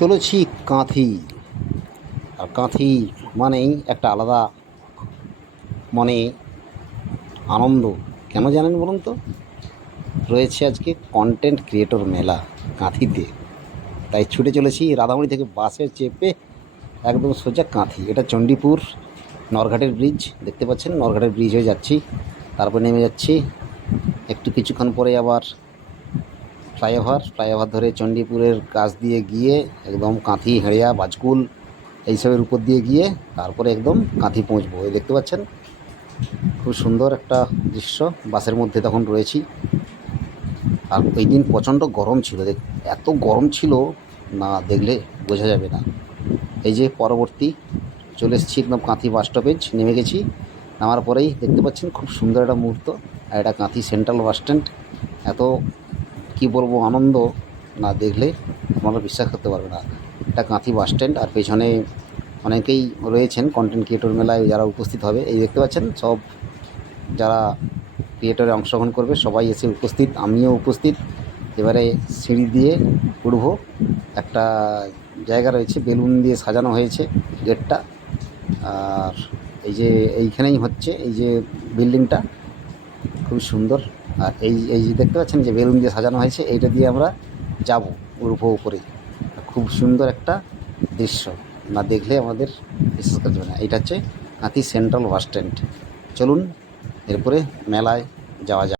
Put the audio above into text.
চলেছি কাঁথি। আর কাঁথি মানেই একটা আলাদা মনে আনন্দ। কেন জানেন বলুন তো? রয়েছে আজকে কন্টেন্ট ক্রিয়েটর মেলা কাঁথিতে। তাই ছুটে চলেছি রাধামণি থেকে বাসে চেপে একদম সোজা কাঁথি। এটা চণ্ডীপুর নরঘাটের ব্রিজ, দেখতে পাচ্ছেন নরঘাটের ব্রিজ হয়ে যাচ্ছি, তারপর নেমে যাচ্ছি। কিছুক্ষণ পরে আবার ফ্লাইওভার ধরে চণ্ডীপুরের কাছ দিয়ে গিয়ে একদম কাঁথি, হেড়িয়া, বাজকুল এইসবের উপর দিয়ে গিয়ে তারপরে একদম কাঁথি পৌঁছবো। এই দেখতে পাচ্ছেন খুব সুন্দর একটা দৃশ্য। বাসের মধ্যে তখন রয়েছি। আর ওই দিন প্রচণ্ড গরম ছিল, এত গরম ছিল না দেখলে বোঝা যাবে না। এই যে পরবর্তী চলে এসেছি একদম কাঁথি বাস স্টপেজ, নেমে গেছি। নামার পরেই দেখতে পাচ্ছেন খুব সুন্দর একটা মুহূর্ত। আর এটা কাঁথি সেন্ট্রাল বাস স্ট্যান্ড। এত কি বলবো আনন্দ, না দেখলে আপনারা বিশ্বাস করতে পারবে না। এটা কাঁথি বাস স্ট্যান্ড। আর পেছনে অনেকেই রয়েছেন কন্টেন্ট ক্রিয়েটর মেলায় যারা উপস্থিত হবে। এই দেখতে পাচ্ছেন সব যারা ক্রিয়েটরে অংশগ্রহণ করবে সবাই এসে উপস্থিত, আমিও উপস্থিত। এবারে সিঁড়ি দিয়ে উঠব। একটা জায়গা রয়েছে, বেলুন দিয়ে সাজানো হয়েছে গেটটা। আর এই যে এইখানেই হচ্ছে এই যে বিল্ডিংটা খুব সুন্দর। আর এই যে দেখতে পাচ্ছেন যে বেলুন দিয়ে সাজানো হয়েছে, এইটা দিয়ে আমরা যাব, উঠবো উপরে। খুব সুন্দর একটা দৃশ্য, না দেখলে আমাদের বিশ্বাস করতে হবে না। এটা হচ্ছে কাঁথি সেন্ট্রাল বাস স্ট্যান্ড। চলুন এরপরে মেলায় যাওয়া যাক।